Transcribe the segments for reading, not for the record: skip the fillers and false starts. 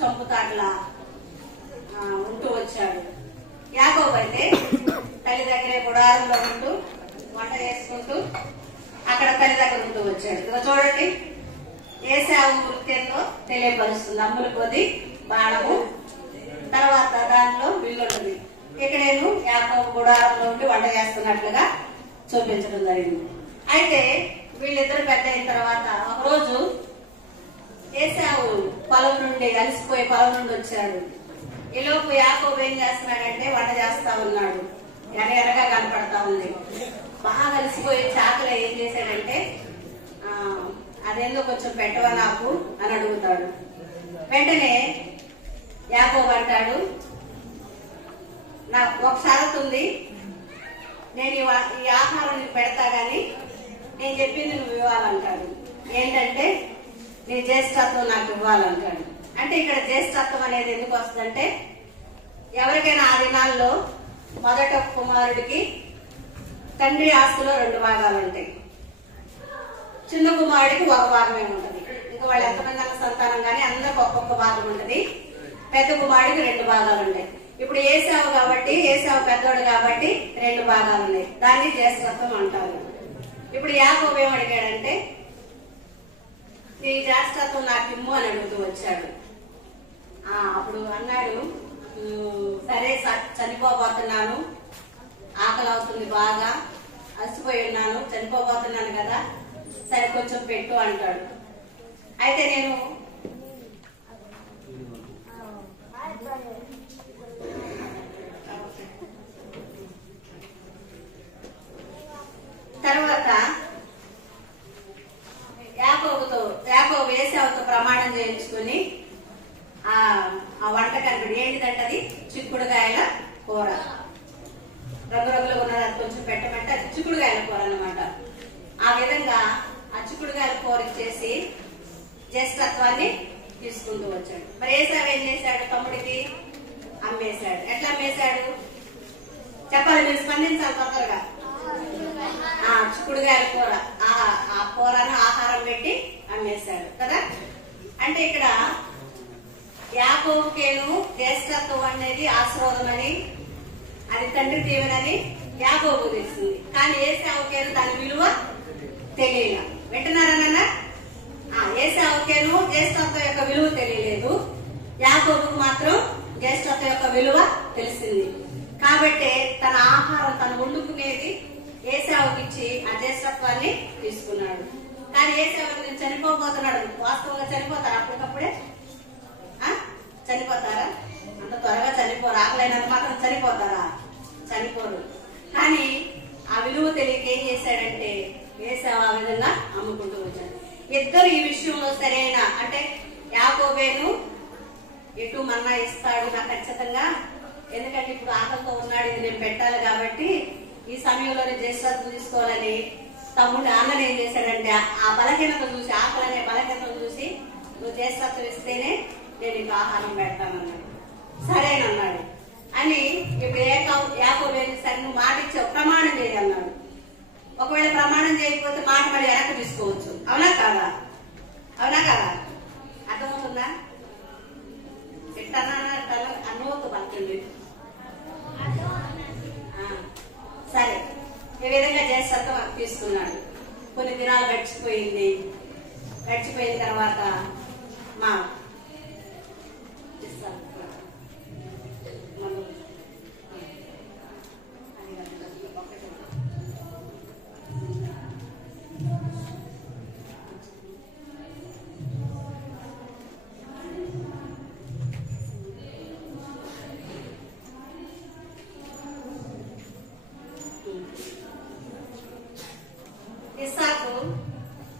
చంపుతా అట్లా ఉంటూ వచ్చాడు. యాకోబు అయితే తల్లి దగ్గరే గుడారంలో ఉంటూ వంట చేసుకుంటూ అక్కడ తల్లి దగ్గర ఉంటూ వచ్చాడు. ఇక చూడండి, ఏశావు వృత్యంలో తెలియపరుస్తుంది. అమ్ములు కొద్ది బాణము, తర్వాత దాంట్లో విల్లుంటుంది. ఇక నేను యాకోబు గుడారంలో ఉండి వంట చేస్తున్నట్లుగా చూపించడం జరిగింది. అయితే వీళ్ళిద్దరు పెద్ద అయిన తర్వాత ఒకరోజు ఏశావు పొలం నుండి అలసిపోయి పొలం నుండి వచ్చాడు. ఈలోపు యాకోబు ఏం చేస్తున్నాడంటే వంట చేస్తా ఉన్నాడు. ఎర్రగా కనపడతా ఉంది. బాగా అలసిపోయి చాకలి ఏం చేశాడంటే అదేందో కొంచెం పెట్టవా నాకు అని అడుగుతాడు. వెంటనే యాకోబు అంటాడు, నాకు ఒక షరతు ఉంది, నేను ఈ ఆహారం నీకు పెడతా గాని నేను చెప్పింది నువ్వు ఇవ్వాలంటాడు. ఏంటంటే నీ జ్యేష్ఠత్వం నాకు ఇవ్వాలంటాడు. అంటే ఇక్కడ జ్యేష్ఠత్వం అనేది ఎందుకు వస్తుందంటే, ఎవరికైనా ఆ దినాల్లో మొదట కుమారుడికి తండ్రి ఆస్తిలో 2 భాగాలు ఉంటాయి. చిన్న కుమారుడికి ఒక భాగమే ఉంటుంది. ఇంకా వాళ్ళు ఎంతమంది అన్న సంతానం కానీ అందరికి ఒక్కొక్క భాగం ఉంటుంది. పెద్ద కుమారుడికి 2 భాగాలు ఉంటాయి. ఇప్పుడు ఏశావు కాబట్టి, ఏశావు పెద్దోడు కాబట్టి 2 భాగాలు ఉన్నాయి. దాన్ని జ్యేష్ఠత్వం అంటారు. ఇప్పుడు యాకోబు ఏం అడిగాడంటే, నీ జ్యేష్ఠత్వం నాకు ఇమ్ము అని అడుగుతూ వచ్చాడు. అప్పుడు అన్నాడు, సరే చనిపోబోతున్నాను, ఆకలి అవుతుంది, బాగా అలసిపోయి ఉన్నాను, చనిపోబోతున్నాను కదా, సరే కొంచెం పెట్టు అంటాడు. అయితే నేను తర్వాత యాకోబు ఏశావుతో ప్రమాణం చేయించుకుని ఆ వంట కనిపడి ఏంటిదంటే అది చిక్కుడుగాయల కూర, రంగురంగులో ఉన్నది, అది కొంచెం పెట్టమంటే అది చిక్కుడుగాయల కూర అన్నమాట. ఆ విధంగా ఆ చిక్కుడుగాయల కూర చేసి జ్యేష్ఠత్వాన్ని తీసుకుంటూ వచ్చాడు. మరి ఏశావు ఏం చేశాడు? తమ్ముడికి అమ్మేశాడు. ఎట్లా అమ్మేశాడు చెప్పాలి, మీరు స్పందించాలి తొందరగా. చిక్కుడుగాయల కూర, ఆ కూరను ఆహారం పెట్టి అమ్మేశాడు కదా. అంటే ఇక్కడ యాకోబుకేను జ్యేష్ఠత్వం అనేది ఆశీర్వాదమని, అది తండ్రి దీవెనని యాకోబు తెలిసింది. కానీ ఏశావుకేను దాని విలువ తెలియదు. వింటున్నారన్నా? ఏశావుకేను జ్యేష్ఠత్వం యొక్క విలువ తెలియలేదు, యాకోబుకు మాత్రం జ్యేష్ఠత్వం యొక్క విలువ తెలిసింది. కాబట్టి తన ఆహారం తను వండుకునేది ఏశావుకి ఇచ్చి ఆ జ్యేష్ఠత్వాన్ని తీసుకున్నాడు. కానీ ఏశావు నేను చనిపోబోతున్నాడు. వాస్తవంగా చనిపోతారా? అప్పటికప్పుడే చనిపోతారా? అంత త్వరగా చనిపోరు. ఆకలైనంత మాత్రం చనిపోతారా? చనిపోరు. కానీ ఆ విలువ తెలియక ఏం చేశాడంటే ఏశావు ఆ విధంగా అమ్ముకుంటూ వచ్చాడు. ఇద్దరు ఈ విషయంలో సరైన, అంటే యాకోబేను ఎటు మన్నా ఇస్తాడు నాకు ఖచ్చితంగా, ఎందుకంటే ఇప్పుడు ఆకలితో ఉన్నాడు, ఇది నేను పెట్టాలి కాబట్టి ఈ సమయంలోనే జ్యేష్ఠత్వం తీసుకోవాలని తమ్ముడు అన్నని ఏం చేశాడంటే ఆ బలహీనత చూసి, ఆకలి అనే బలహీనత చూసి, నువ్వు జ్యేష్ఠత్వం ఇస్తేనే నేను నీకు ఆహారం పెడతానన్నాడు. సరేనన్నాడు. అని ఇప్పుడు యాకోబు ఏం చేశాడు, నువ్వు మాట ఇచ్చావు, ప్రమాణం చేయన్నాడు. ఒకవేళ ప్రమాణం చేయకపోతే మాట మరి వెనక్కి తీసుకోవచ్చు. అవునా కాదా? అవునా కాదా? అర్థమవుతుందా? అన్నోతు పలుకండి. సరే, ఈ విధంగా జ్యేష్ఠత్వం తీసుకున్నాడు. కొన్ని దినాలు గడిచిపోయింది. గడిచిపోయిన తర్వాత మా ఇస్సాకు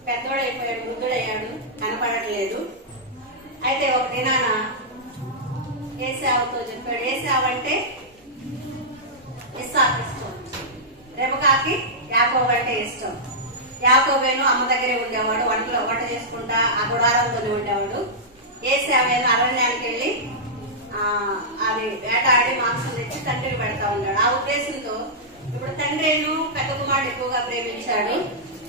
పెద్దోడైపోయాడు, వృద్ధుడయ్యాడు, కనపడట్లేదు. అయితే ఒక దినాన ఏశావుతో చెప్పాడు. ఏశావు అంటే ఇస్సాకు ఇష్టం, రెబెకాకి యాకోబు అంటే ఇష్టం. యాకోబేను అమ్మ దగ్గరే ఉండేవాడు, వంట చేసుకుంటా ఆ గుడారంతోనే ఉండేవాడు. ఏశావేను అరణ్యానికి వెళ్ళి అవి వేటాడి మాంసం తెచ్చి తండ్రికి పెడతా ఉన్నాడు. ఆ ఉద్దేశంతో ఇప్పుడు తండ్రిను పెద్ద కుమారుడు ఎక్కువగా ప్రేమించాడు,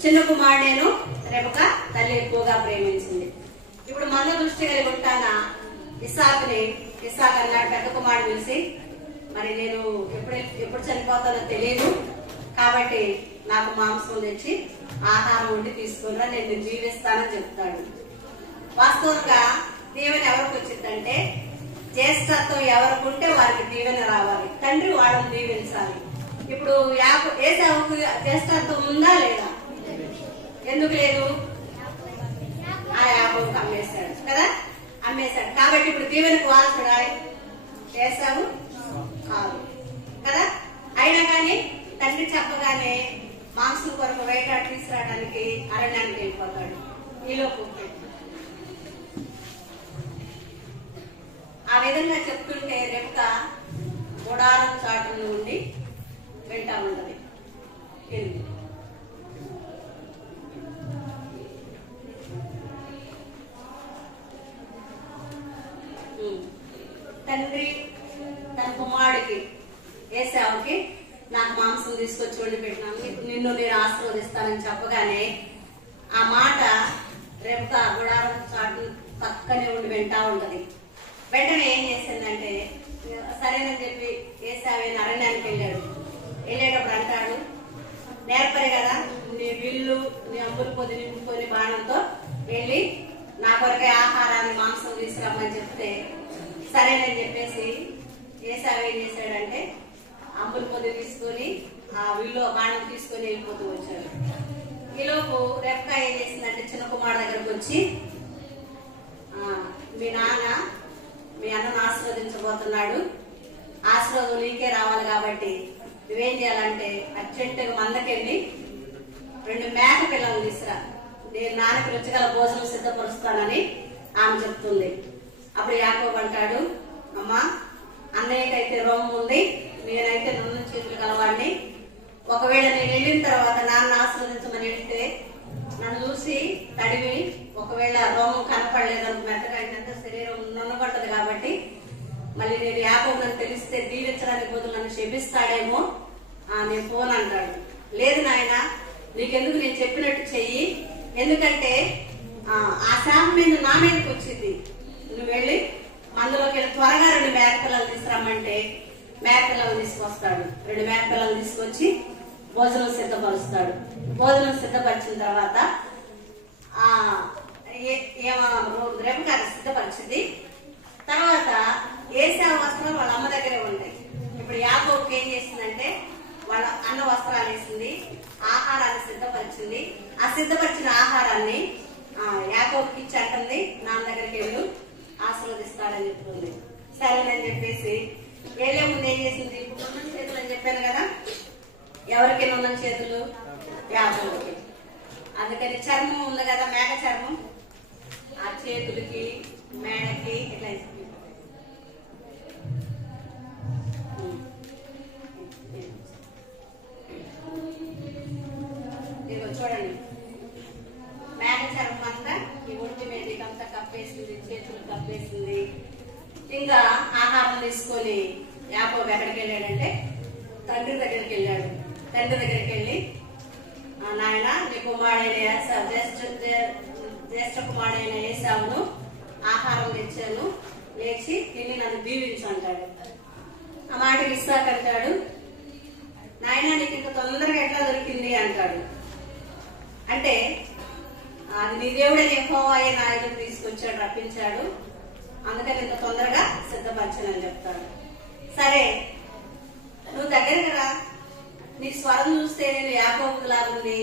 చిన్న కుమారుడేను రెబెకా తల్లి ఎక్కువగా ప్రేమించింది. ఇప్పుడు మన దృష్టి కలిగి ఉంటానా ఇస్సాకు అన్నాడు పెద్ద కుమారుడు పిలిచి, మరి నేను ఎప్పుడు చనిపోతానో తెలియదు, కాబట్టి నాకు మాంసం తెచ్చి ఆహారం వండి తీసుకున్నా, నేను జీవిస్తానని చెప్తాడు. వాస్తవంగా దీవెన ఎవరికి వచ్చిందంటే, జ్యేష్ఠత్వం ఎవరికి ఉంటే వారికి దీవెన రావాలి, తండ్రి వాళ్ళని దీవించాలి. ఇప్పుడు ఏసావుకు జ్యేష్ఠత్వం ఉందా లేదా? ఎందుకు లేదు? ఆ యాకోబుకు అమ్మేశాడు కదా, అమ్మేశాడు. కాబట్టి ఇప్పుడు దీవెనకు వారసుడా ఏసావు కాదు కదా. అయినా కానీ తండ్రి చెప్పగానే మాంసం కొరకు వేటాడు తీసుకురావడానికి అరణ్యానికి వెళ్ళిపోతాడు. ఈలోపు ఆ విధంగా చెప్తుంటే రెబెకా గుడారం చాటును ఉండి వింటా ఉంటది. తండ్రి తన కుమారుడికి ఏసావుకి నాకు మాంసం తీసుకొచ్చి వండి పెట్టినాను, నిన్ను నేను ఆశీర్వదిస్తానని చెప్పగానే ఆ మాట రెబెకా గుడారం చాటు పక్కనే ఉండి వింటా ఉంటది. వెంటనే ఏం చేసిందంటే, సరేనని చెప్పి ఏసావు అరణ్యానికి వెళ్ళేటప్పుడు అంటాడు, నేర్పరి కదా, నీ విల్లు నీ అమ్ములు పొద్దు నింపుకొని బాణంతో వెళ్ళి నా కొరకే ఆహారాన్ని మాంసం తీసుకురమ్మని చెప్తే సరేనని చెప్పేసి ఏసావు ఏం చేశాడంటే అమ్ములు పొద్దు తీసుకొని ఆ విల్లు బాణం తీసుకొని వెళ్ళిపోతూ వచ్చాడు. ఈలోపు రెబెకా ఏం చేసిందంటే చిన్న కుమారుడు దగ్గరకు వచ్చి, మీ అన్నను ఆశీర్వదించబోతున్నాడు, ఆశీర్వాదం నీకే రావాలి, కాబట్టి నువ్వేం చేయాలంటే అర్జెంటుగా మందకెళ్ళి 2 మేక పిల్లలు తీసురా, నేను నాన్నకి రుచిగల భోజనం సిద్ధపరుస్తానని ఆమె చెప్తుంది. అప్పుడు యాకోబు అంటాడు, అమ్మా అన్నయ్యకైతే రోమం ఉంది, నేనైతే నన్ను చేతులు కలవాడిని, ఒకవేళ నేను వెళ్ళిన తర్వాత నాన్న ఆశీర్వదించమని వెళ్తే నన్ను చూసి తడివి ఒకవేళ రోమం కనపడలేదని మెత్తగా అయినంత శరీరం నన్నబడ్డది, కాబట్టి మళ్ళీ నేను యాకోబు నన్ను తెలిస్తే దీవించడానికి బదులు నన్ను శపిస్తాడేమో, నేను పోను అంటాడు. లేదు నాయన, నీకెందుకు, నేను చెప్పినట్టు చెయ్యి, ఎందుకంటే ఆ శాపం మీద నా మీదకి వచ్చింది, నువ్వు వెళ్ళి అందులోకి వెళ్ళి త్వరగా 2 మేక పిల్లలు తీసుకురమ్మంటే మేక పిల్లలు తీసుకొస్తాడు. 2 మేక పిల్లలు తీసుకొచ్చి భోజనం సిద్ధపరుస్తాడు. భోజనం సిద్ధపరిచిన తర్వాత రెబెకా సిద్ధపరిచింది. తర్వాత ఏసావు వస్త్రాలు వాళ్ళ అమ్మ దగ్గరే ఉంటాయి. ఇప్పుడు యాకోబుకి ఏం చేసిందంటే వాళ్ళ అన్న వస్త్రాలు వేసింది, ఆహారాన్ని సిద్ధపరిచింది. ఆ సిద్ధపరిచిన ఆహారాన్ని యాకోబుకి ఇచ్చి అంటుంది, నాన్న దగ్గరికి వెళ్ళు ఆశీర్వదిస్తాడని చెప్తుంది. సరేనని చెప్పేసి వెళ్ళే ముందు ఏం చేసింది, ఇప్పుడు నున్న చేతులు అని చెప్పాను కదా, ఎవరికి నున్న చేతులు? యాకోబుకి. అందుకని చర్మం ఉంది కదా, మేక చర్మం, ఆ చేతులకి మేడకి ఇట్లా ఇదిగో చూడండి, మేక చర్మం అంతా ఈ ఒంటి మీద అంతా కప్పేసింది, చేతులు కప్పేసింది. ఇంకా ఆహారం తీసుకొని యాకోబు ఎక్కడికి వెళ్ళాడంటే తండ్రి దగ్గరికి వెళ్ళాడు. తండ్రి దగ్గరికి వెళ్ళి, నాయన నీ కుమారుడైన జ్యేష్ఠ కుమారుడైన ఏసావును ఆహారం తెచ్చాను, లేచి తిని నన్ను దీవించు అంటాడు. ఆ మాటకి ఇస్సాకు అంటాడు, నాయన నీకు ఇంత తొందరగా ఎట్లా దొరికింది అంటాడు. అంటే అది నీ దేవుడని యెహోవాయే నా ఎదురు తీసుకొచ్చాడు, రప్పించాడు, అందుకని ఇంత తొందరగా సిద్ధపరచానని చెప్తాడు. సరే నువ్వు దగ్గరికి రా, నీ స్వరం చూస్తే నేను యాకోబు లాగుంది,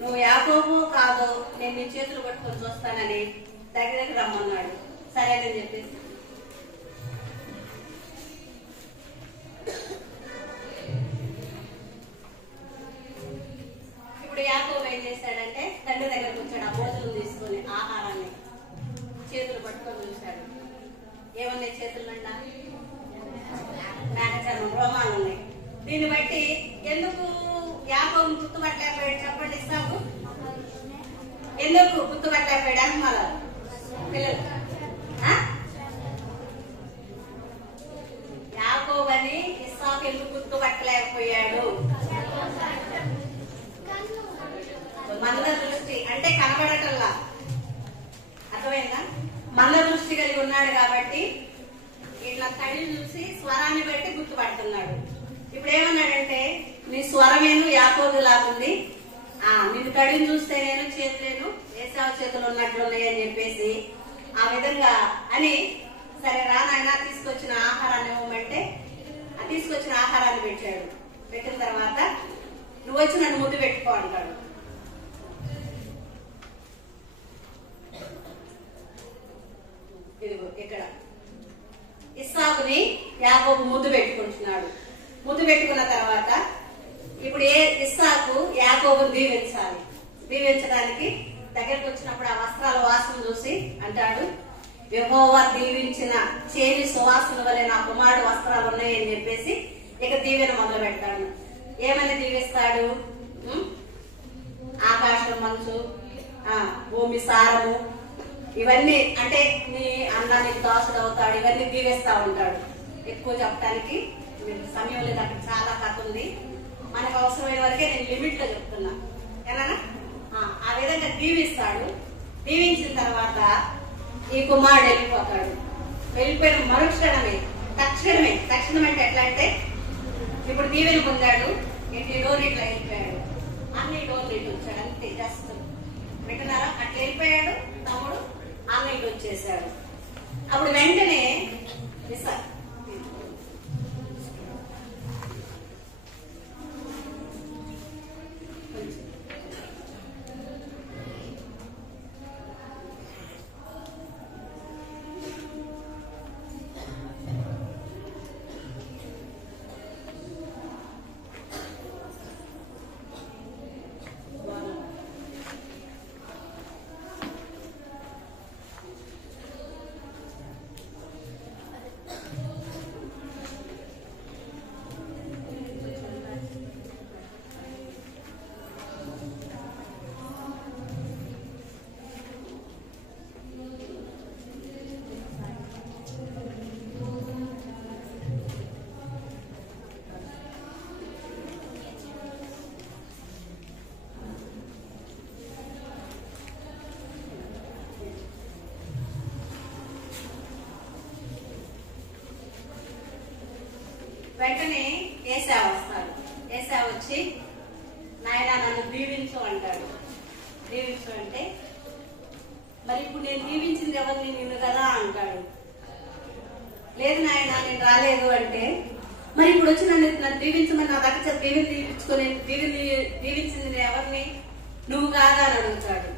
నువ్వు యాకోబు కాదో నేను నీ చేతులు పట్టుకొని చూస్తానని దగ్గరికి రమ్మన్నాడు. సరేనని చెప్పేసి ఇప్పుడు యాకోబు ఏం చేశాడంటే తండ్రి దగ్గరకు వచ్చాడు. ఆ భోజనం తీసుకొని ఆహారాన్ని చేతులు పట్టుకొని చూశాడు. ఏమున్నాయి చేతులంట? మేకచర్మం, రోమాలు ఉన్నాయి. దీన్ని బట్టి ఎందుకు యాకోబుని గుర్తుపట్టలేకపోయాడు చెప్పండి ఇస్సాకు? ఎందుకు గుర్తుపట్టలేకపోయాడు అనుమానాలు పిల్లలు? యాకోబని ఇస్సాకు ఎందుకు గుర్తుపట్టలేకపోయాడు? మంద దృష్టి అంటే కనబడటంలా, అర్థమైందా? మంద దృష్టి కలిగి ఉన్నాడు కాబట్టి ఇలా తడిని చూసి స్వరాన్ని బట్టి గుర్తుపడుతున్నాడు. ఇప్పుడు ఏమన్నాడంటే నీ స్వరమేను యాకోబు లాగుంది, నిన్ను తడిని చూస్తే నేను చేతులేను ఏసావు చేతులు ఉన్నట్లున్నాయి అని చెప్పేసి ఆ విధంగా అని, సరే రా నాయన తీసుకొచ్చిన ఆహారాన్ని ఇవ్వమంటే తీసుకొచ్చిన ఆహారాన్ని పెట్టాడు. పెట్టిన తర్వాత నువ్వు వచ్చి నన్ను ముద్దు పెట్టుకో అంటాడు. ఇదిగో ఇక్కడ ఇస్సాకుని యాకోబు ముద్దు పెట్టుకుంటున్నాడు. ముద్దు పెట్టుకున్న తర్వాత ఇప్పుడు ఇస్సాకు యాకోబుని దీవించాలి. దీవించడానికి దగ్గరకు వచ్చినప్పుడు ఆ వస్త్రాల వాసన చూసి అంటాడు, యెహోవా దీవించిన చేని సువాసన వలె నా కుమారుడు వస్త్రాలు ఉన్నాయని చెప్పేసి ఇక దీవెన మొదలు పెడతాడు. ఏమని దీవిస్తాడు? ఆకాశం మంచు, భూమి సారము, ఇవన్నీ అంటే నీ అన్నానికి దాసుడు అవుతాడు, ఇవన్నీ దీవిస్తా ఉంటాడు. ఎక్కువ చెప్పడానికి సమయం లేదు, అక్కడ చాలా కథ ఉంది. మనకు అవసరమైన వరకే నేను లిమిట్ లో చెప్తున్నా. ఏనా ఆ విధంగా దీవిస్తాడు. దీవించిన తర్వాత ఈ కుమారుడు వెళ్ళిపోతాడు. వెళ్ళిపోయిన మరుక్షణమే తక్షణం అంటే ఎట్లా అంటే ఇప్పుడు దీవెన పొందాడు, ఇట్లా డోర్ ఇట్లా వెళ్ళిపోయాడు, అన్ని డోర్లు ఇటు వచ్చాడు, అంతే జస్ట్ వింటున్నారా? అట్లా వెళ్ళిపోయాడు తమ్ముడు, అన్న ఇటు వచ్చేసాడు. అప్పుడు వెంటనే వెంటనే ఏసావు వస్తాడు. ఏసావు వచ్చి నాయన నన్ను దీవించు అంటాడు. దీవించు అంటే మరి ఇప్పుడు నేను దీవించింది ఎవరిని? నిన్ను కదా అంటాడు. లేదు నాయన నేను రాలేదు అంటే మరి ఇప్పుడు వచ్చి నన్ను దీవించమని నా దగ్గర దీవించుకొని దీవించింది ఎవరిని? నువ్వు కాదా అని అడుగుతాడు.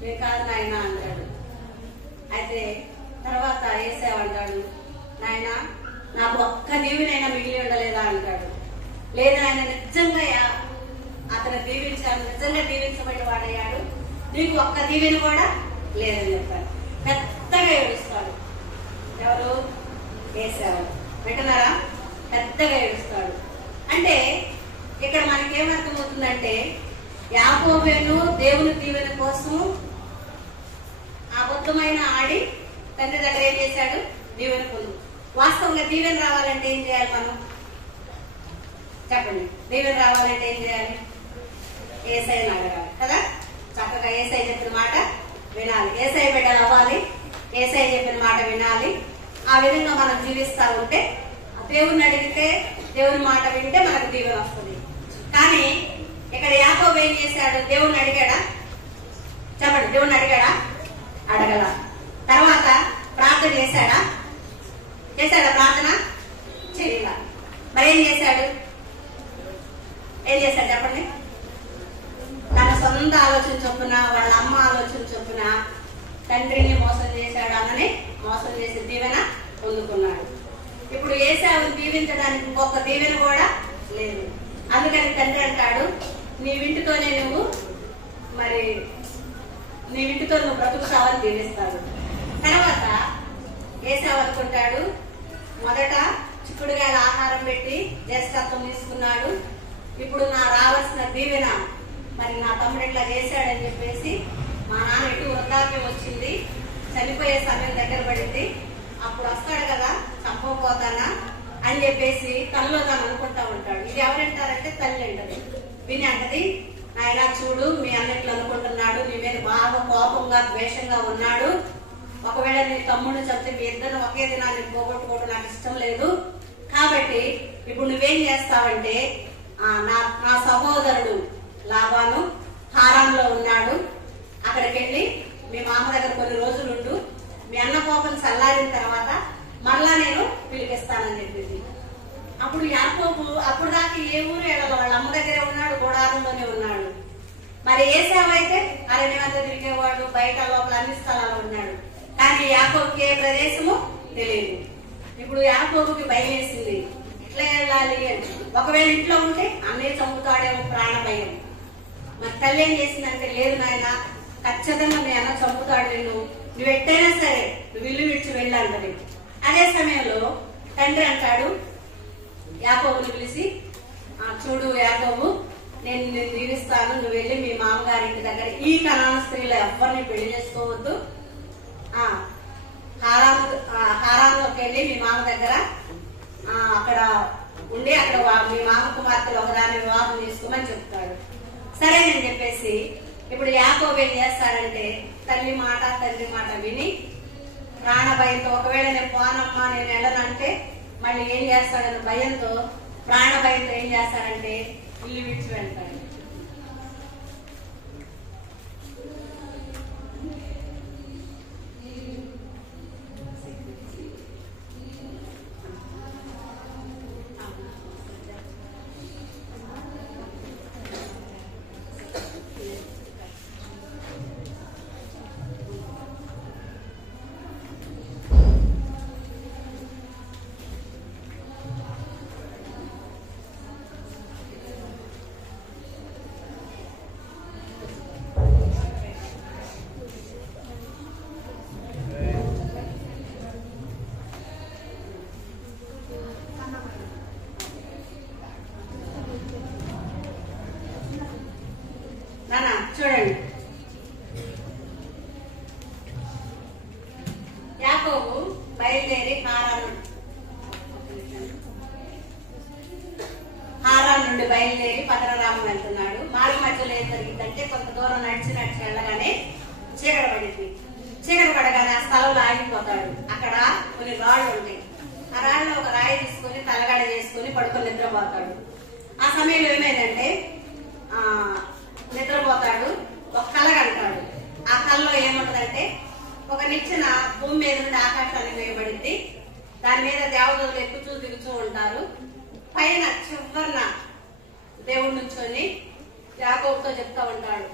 నేను కాదు నాయన అంటాడు. అయితే తర్వాత ఏసావు అంటాడు, నాయన నాకు ఒక్క దీవెనైనా మిగిలి ఉండలేదా అంటాడు. లేదా ఆయన నిజంగా అతను దీవించాను, నిజంగా దీవించబడి వాడయ్యాడు, నీకు ఒక్క దీవెన కూడా లేదని చెప్తాడు. పెద్దగా ఏడుస్తాడు. ఎవరు? ఏసావు. వింటున్నారా? పెద్దగా ఏడుస్తాడు. అంటే ఇక్కడ మనకేమర్థమవుతుందంటే యాకోబు దేవుని దీవెన కోసం అబద్ధమైన ఆడి తండ్రి దగ్గర ఏం చేశాడు? దీవెన పొందు. వాస్తవంగా దీవెన రావాలంటే ఏం చేయాలి మనం? చెప్పండి. దీవెన రావాలంటే ఏం చేయాలి? ఏసైని అడగాలి కదా. చక్కగా ఏసై చెప్పిన మాట వినాలి. ఏసై బిడ్డలు అవ్వాలి. ఏసై చెప్పిన మాట వినాలి. ఆ విధంగా మనం జీవిస్తా ఉంటే దేవుణ్ణి అడిగితే దేవుని మాట వింటే మనకు దీవెన వస్తుంది. కానీ ఇక్కడ యాకోబు ఏం చేశాడు? దేవుణ్ణి అడిగాడా? చెప్పండి. దేవుణ్ణి అడిగాడా? అడగల. తర్వాత ప్రార్థన చేశాడా? చేశాడా ప్రార్థన? చేయలా. మరేం చేశాడు? ఏం చేశాడు చెప్పండి? తన సొంత ఆలోచన చొప్పున, వాళ్ళ అమ్మ ఆలోచన చొప్పున తండ్రిని మోసం చేశాడు, అన్నని మోసం చేసి దీవెన పొందుకున్నాడు. ఇప్పుడు ఏసావుని దీవించడానికి ఇంకొక దీవెన కూడా లేదు. అందుకని తండ్రి అంటాడు, నీ ఇంటితోనే నువ్వు బ్రతుకుతావని దీవిస్తాడు. తర్వాత ఏసావు అనుకుంటాడు, మొదట చిక్కుడుగాయల ఆహారం పెట్టి జ్యేష్ఠత్వం తీసుకున్నాడు, ఇప్పుడు నా రావాల్సిన దీవెన మరి నా తమ్ముడు ఇట్లా చేశాడని చెప్పేసి మా నాన్న ఎటు వృద్ధాప్యం వచ్చింది, చనిపోయే సమయం దగ్గర పడింది, అప్పుడు వస్తాడు కదా చంపకపోతానా అని చెప్పేసి తనలో తాను అనుకుంటా ఉంటాడు. ఇది ఎవరంటారంటే తల్లి అంటది. విని అంటది, నాయనా చూడు మీ అన్నట్లు అనుకుంటున్నాడు, నీ మీద బాగా కోపంగా ద్వేషంగా ఉన్నాడు, ఒకవేళ నీ తమ్ముడిని చెప్తే మీ ఇద్దరు ఒకే దినాన్ని పోగొట్టుకోవడం నాకు ఇష్టం లేదు. కాబట్టి ఇప్పుడు నువ్వేం చేస్తావంటే నా సహోదరుడు లాబాను హారాన్లో ఉన్నాడు, అక్కడికి వెళ్ళి మీ మామ దగ్గర కొన్ని రోజులు ఉండు, మీ అన్న కోపం చల్లారిన తర్వాత మరలా నేను పిలిపిస్తానని చెప్పింది. అప్పుడు యాకోబు అప్పుడు దాకా ఏ ఊరు వెళ్ళాలి, వాళ్ళ అమ్మ దగ్గరే ఉన్నాడు, గోడారంలోనే ఉన్నాడు. మరి ఏసావు అయితే అరణ్యమంతా తిరిగేవాడు, బయట లోపల అన్ని స్థలాల్లో ఉన్నాడు. కానీ యాకోబుకి ఏ ప్రదేశము తెలియదు. ఇప్పుడు యాకోబుకి భయం వేసింది, ఎట్లా వెళ్ళాలి అని. ఒకవేళ ఇంట్లో ఉంటే అన్నయ్య చంపుతాడేమో, ప్రాణ భయం. మరి తల్లి ఏం చేసిందంటే, లేదు నాయన ఖచ్చితంగా మీ అన్న చంపుతాడు, నువ్వు ఎట్టైనా సరే నువ్వు ఇల్లు విడిచి వెళ్ళాలి. అదే సమయంలో తండ్రి అంటాడు యాకోబుని పిలిచి, చూడు యాకోబు, నేను దీవిస్తాను, నువ్వు వెళ్ళి మీ మామగారి దగ్గర ఈ కనాన స్త్రీలో ఎవరిని పెళ్లి చేసుకోవద్దు, హారాన్లోకి వెళ్ళి మీ మామ దగ్గర అక్కడ ఉండి అక్కడ మీ మామ కుమార్తెలు ఒకదాని వివాహం చేసుకోమని చెప్తాడు. సరేనని చెప్పేసి ఇప్పుడు యాకోబు ఏం చేస్తాడంటే, తల్లి మాట తండ్రి మాట విని ప్రాణ భయంతో, ఒకవేళ నేను పోనమ్మా నేను వెళ్ళనంటే మళ్ళీ ఏం చేస్తాడని భయంతో, ప్రాణ భయంతో ఏం చేస్తాడంటే ఇల్లు విడిచి వెళ్తాడు. చూడండి, యాకోబు బయలుదేరి హారాన్ నుండి బయలుదేరి పదనరామం వెళ్తున్నాడు. మార్గ మధ్యలో ఏం జరిగిందంటే, కొంత దూరం నడిచి వెళ్ళగానే చీకటి పడింది. చీకటి పడగానే ఆ స్థలంలో ఆగిపోతాడు. అక్కడ కొన్ని రాళ్లు ఉంటాయి. ఆ రాళ్ళలో ఒక రాయి తీసుకుని తలగడ చేసుకుని పడుకొని నిద్రపోతాడు. ఆ సమయంలో ఏమైందంటే నిద్రపోతాడు, ఒక కళ కంటాడు. ఆ కళలో ఏముంటదంటే, ఒక నిచ్చెన భూమి మీద నుండి ఆకాశానికి వేయబడింది. దాని మీద దేవదూతలు ఎక్కుతూ దిగుతూ ఉంటారు. పైన చివరన దేవుడు నుంచొని యాకోబుతో చెప్తా ఉంటాడు,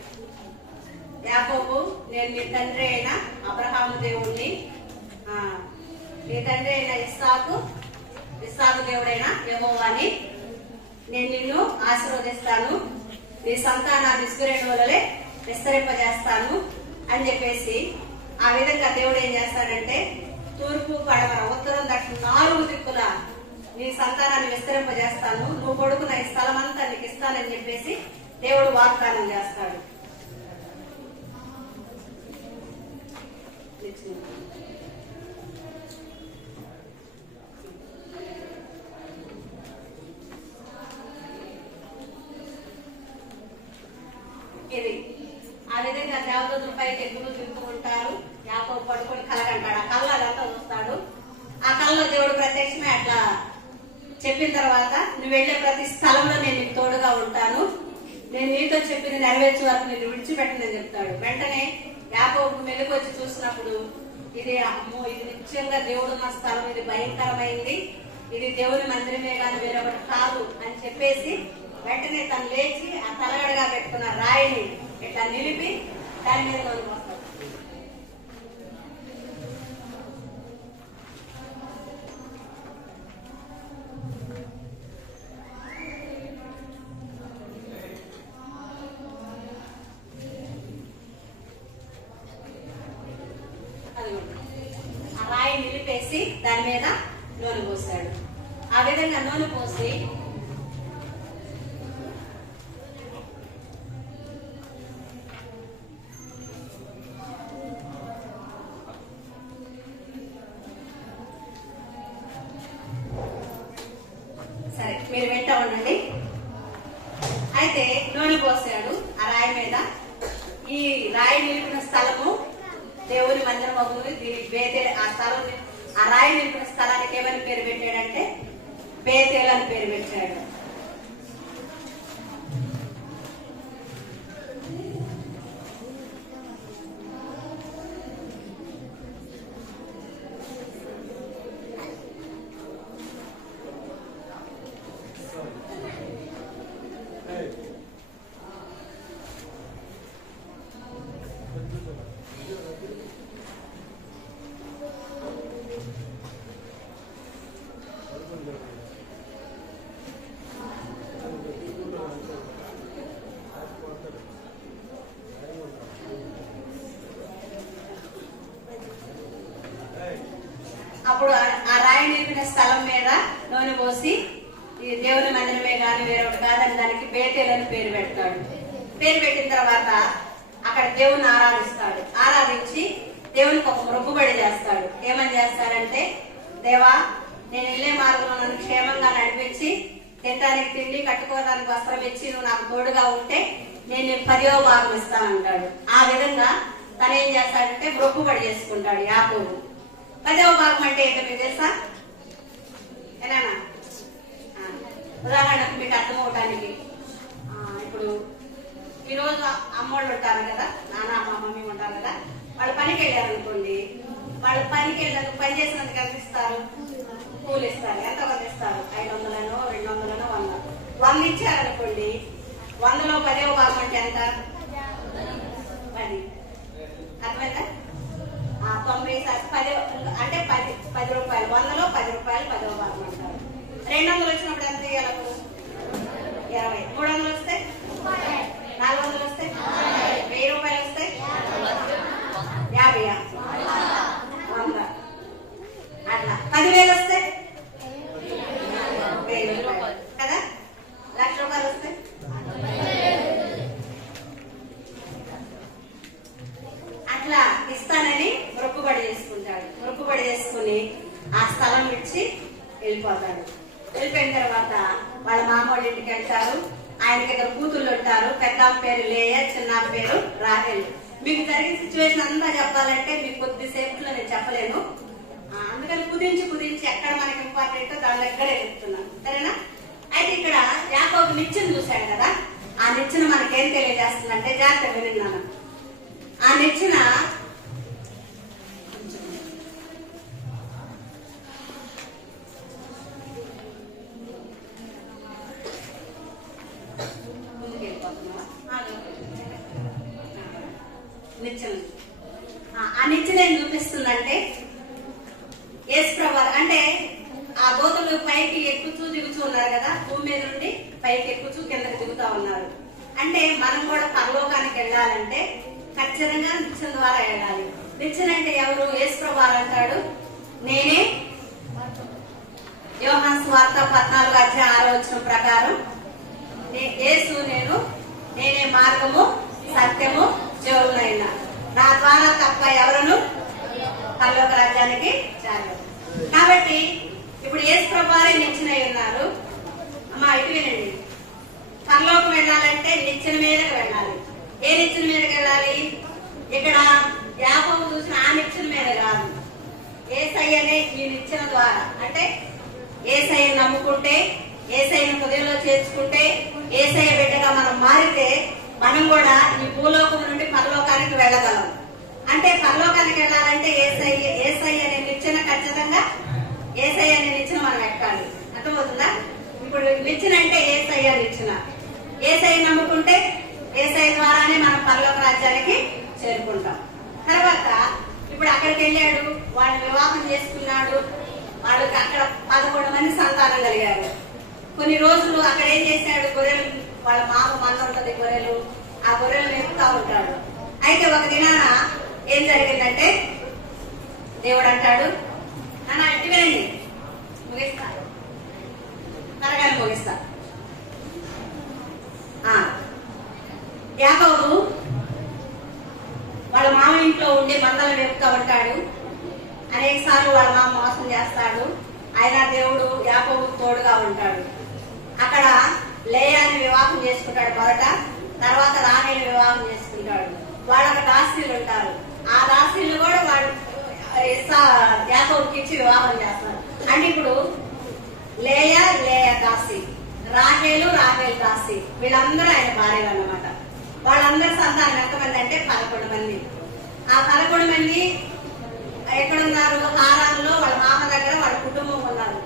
యాకోబు, నేను నీ తండ్రి అయిన అబ్రహాము దేవుణ్ణి, నీ తండ్రి అయిన ఇస్సాకు దేవుడైన యెహోవాని, నేను నిన్ను ఆశీర్వదిస్తాను, నీ సంతానాన్ని ఇస్రాయేలు విస్తరింపజేస్తాను అని చెప్పేసి, ఆ విధంగా దేవుడు ఏం చేస్తాడంటే, తూర్పు పడమర ఉత్తరం దక్షిణ 4 దిక్కుల నీ సంతానాన్ని విస్తరింపజేస్తాను, నువ్వు కొడుకున్న ఈ స్థలం అంతా నీకు ఇస్తానని చెప్పేసి దేవుడు వాగ్దానం చేస్తాడు. ఇది ఆ విధంగా దేవదూతల పైకి ఎక్కుతూ తిరుగుతూ ఉంటారు. యాకోబు పడుకొని కలగంటాడు. ఆ కళ్ళ అదంతా చూస్తాడు. ఆ కళ్ళలో దేవుడు ప్రత్యక్షమే అట్లా చెప్పిన తర్వాత, నువ్వు వెళ్లే ప్రతి స్థలంలో నేను నీకు తోడుగా ఉంటాను, నేను నీతో చెప్పింది నెరవేర్చే వరకు నేను విడిచిపెట్టనని చెప్తాడు. వెంటనే యాకోబు మెలుగు వచ్చి చూసినప్పుడు, ఇది అమ్మో, ఇది నిత్యంగా దేవుడున్న స్థలం, ఇది భయంకరమైంది, ఇది దేవుని మందిరమే కానీ వేరొకటి కాదు అని చెప్పేసి వెంటనే తను లేచి ఆ తలగడగా పెట్టుకున్న రాయిని ఇట్లా నిలిపి దాని మీద వస్తాడు. ఆ రాయి నిలిపేసి దాని మీద నూనె పోసాడు. ఆ విధంగా నూనె పోసి మీరు వెంట ఉండండి. అయితే నూనె పోసాడు ఆ రాయి మీద. ఈ రాయి నిలిపిన స్థలము దేవుని మందిరం అవుతుంది. దీనికి బేతేల్ ఆ స్థలం ఆ రాయి నింపిన స్థలానికి ఏమని పేరు పెట్టాడంటే బేతేల్ అని పేరు పెట్టాడు. అప్పుడు ఆ రాయి నింపిన స్థలం మీద నూనె పోసి ఈ దేవుని మందిరమే గాని వేరొకటి కాదని దానికి బేతేల్ అని పేరు పెడతాడు. పేరు పెట్టిన తర్వాత అక్కడ దేవుని ఆరాధిస్తాడు. ఆరాధించి దేవునికి ఒక మొక్కుబడి చేస్తాడు. ఏమని చేస్తాడంటే, దేవా నేను వెళ్ళే మార్గంలో నన్ను క్షేమంగా నడిపించి తినడానికి తిండి కట్టుకోవడానికి వస్త్రం ఇచ్చి నువ్వు నాకు తోడుగా ఉంటే నేను 10వ భాగం ఇస్తానంటాడు. ఆ విధంగా తను ఏం చేస్తాడంటే మొక్కుబడి చేసుకుంటాడు యాకోబు. 10వ భాగం అంటే ఏంటో మీకు తెలుసా? ఏనా ఉదాహరణకు మీకు అర్థం అవటానికి, ఇప్పుడు ఈరోజు అమ్మోళ్ళు ఉంటారు కదా, నాన్న అమ్మ మమ్మీ ఉంటారు కదా, వాళ్ళు పనికి వెళ్ళారు అనుకోండి. వాళ్ళు పనికి వెళ్ళినందుకు పని చేసినందుకు ఎంత ఇస్తారు? కూలి ఇస్తారు. ఎంత కొంత ఇస్తారు? 500 200 100 ఇచ్చారనుకోండి. 100లో 10వ భాగం అంటే ఎంత? 10. అర్థమైందా? 90 10 అంటే 10 రూపాయలు. 100లో 10 రూపాయలు 10వ భాగం అంటారు. 200 వచ్చినప్పుడు ఎంత ఇవ్వాలి? 20. 300 వస్తే 400 వస్తే 1000 రూపాయలు వస్తే 50 100 అట్లా 10,000 వస్తే 1000 రూపాయలు కదా. 1,00,000 రూపాయలు వస్తే అట్లా ఇస్తానని మొక్కుబడి చేసుకుంటాడు. మొక్కుబడి చేసుకుని ఆ స్థలం ఇచ్చి వెళ్ళిపోతాడు. వెళ్ళిపోయిన తర్వాత వాళ్ళ మామూలు ఇంటికి వెళ్తారు. ఆయనకి ఇద్దరు కూతుళ్ళు ఉంటారు. పెద్ద పేరు లేయ, చిన్న పేరు రాహేల్. మీకు జరిగిన సిచ్యువేషన్ అంతా చెప్పాలంటే మీకు కొద్దిసేపులో నేను చెప్పలేను. అందుకని కుదించి ఎక్కడ మనకి ఇంపార్టెంట్ దాని దగ్గరే చెప్తున్నాను, సరేనా? అయితే ఇక్కడ యాకోబు నిచ్చెన చూశాడు కదా, ఆ నిచ్చెన మనకేం తెలియజేస్తుందంటే, జాగ్రత్తగా విన్నాను. ఆ నిచ్చెన ఆ నిచ్చెన ఏం చూపిస్తుందంటే, యేసుప్రభు అంటే ఆ గోతులు పైకి ఎక్కుతూ దిగుతూ ఉన్నారు కదా, భూమి మీద నుండి పైకి ఎక్కుతూ కిందకి దిగుతా ఉన్నారు. అంటే మనం కూడా పరలోకానికి వెళ్ళాలంటే ఖచ్చితంగా నిచ్చెన ద్వారా వెళ్ళాలి. నిచ్చెన అంటే ఎవరు? యేసుప్రభు అంటాడు, నేనే యోహాను సువార్త 14:6 ప్రకారం యేసు నేనే మార్గము సత్యము జీవమునైన, నా ద్వారా తప్ప ఎవరును పరలోక రాజ్యానికి చేరరు. కాబట్టి ఇప్పుడు యేసుప్రభువే నిచ్చెన ఉన్నారు. అమ్మా ఇటు వినండి, పరలోకం వెళ్ళాలంటే నిచ్చెన మీదకి వెళ్ళాలి. ఏ నిచ్చెన మీదకి వెళ్ళాలి? ఇక్కడ యాకోబు చూసిన ఆ నిచ్చెన మీద కాదు, యేసయ్యనే ఈ నిచ్చెన ద్వారా. అంటే యేసయ్యను నమ్ముకుంటే, యేసయ్యను హృదయంలో చేర్చుకుంటే, యేసయ్య బిడ్డగా మనం మారితే మనం కూడా ఈ భూలోకం నుండి పరలోకానికి వెళ్ళగలం. అంటే పరలోకానికి వెళ్ళాలంటే యేసయ్య అనే నిచ్చెన, ఖచ్చితంగా యేసయ్య అనే నిచ్చెన మనం ఎక్కాలి. అర్థమవుతుందా? ఇప్పుడు నిచ్చెన అంటే యేసయ్య నిచ్చెన. యేసయ్య నమ్ముకుంటే యేసయ్య ద్వారానే మనం పరలోక రాజ్యానికి చేరుకుంటాం. తర్వాత ఇప్పుడు అక్కడికి వెళ్ళాడు, వాళ్ళు వివాహం చేసుకున్నాడు. వాళ్ళకి అక్కడ 11 మంది సంతానం కలిగారు. కొన్ని రోజులు అక్కడ ఏం చేశాడు? గొర్రెలు, వాళ్ళ మామ మన ఉంటది గొర్రెలు, ఆ గొర్రెలు మేపుతా ఉంటాడు. అయితే ఒక దినాన ఏం జరిగిందంటే, దేవుడు అంటాడు, నాన్న ఇటు వినండి, ముగిస్తా త్వరగానే ముగిస్తా. యాకోబు వాళ్ళ మామ ఇంట్లో ఉండి మందలు మేపుతా ఉంటాడు. అనేక సార్లు వాళ్ళ మామ మోసం చేస్తాడు. అయినా దేవుడు యాకోబు తోడుగా ఉంటాడు. అక్కడ లేయాని వివాహం చేసుకుంటాడు మొదట, తర్వాత రాహేలుని వివాహం చేసుకుంటాడు. వాళ్ళకి దాసీలు ఉంటారు. ఆ దాసీలు కూడా యాకోబుకి ఇచ్చి వివాహం చేస్తారు. అంటే ఇప్పుడు లేయా దాసి, రాహేలు దాసి, వీళ్ళందరూ ఆయన భార్యలు అన్నమాట. వాళ్ళందరి సంతానం ఎంతమంది అంటే 11 మంది. ఆ 11 మంది ఎక్కడున్నారు? హారాన్లో వాళ్ళ మామ దగ్గర వాళ్ళ కుటుంబం ఉన్నారు.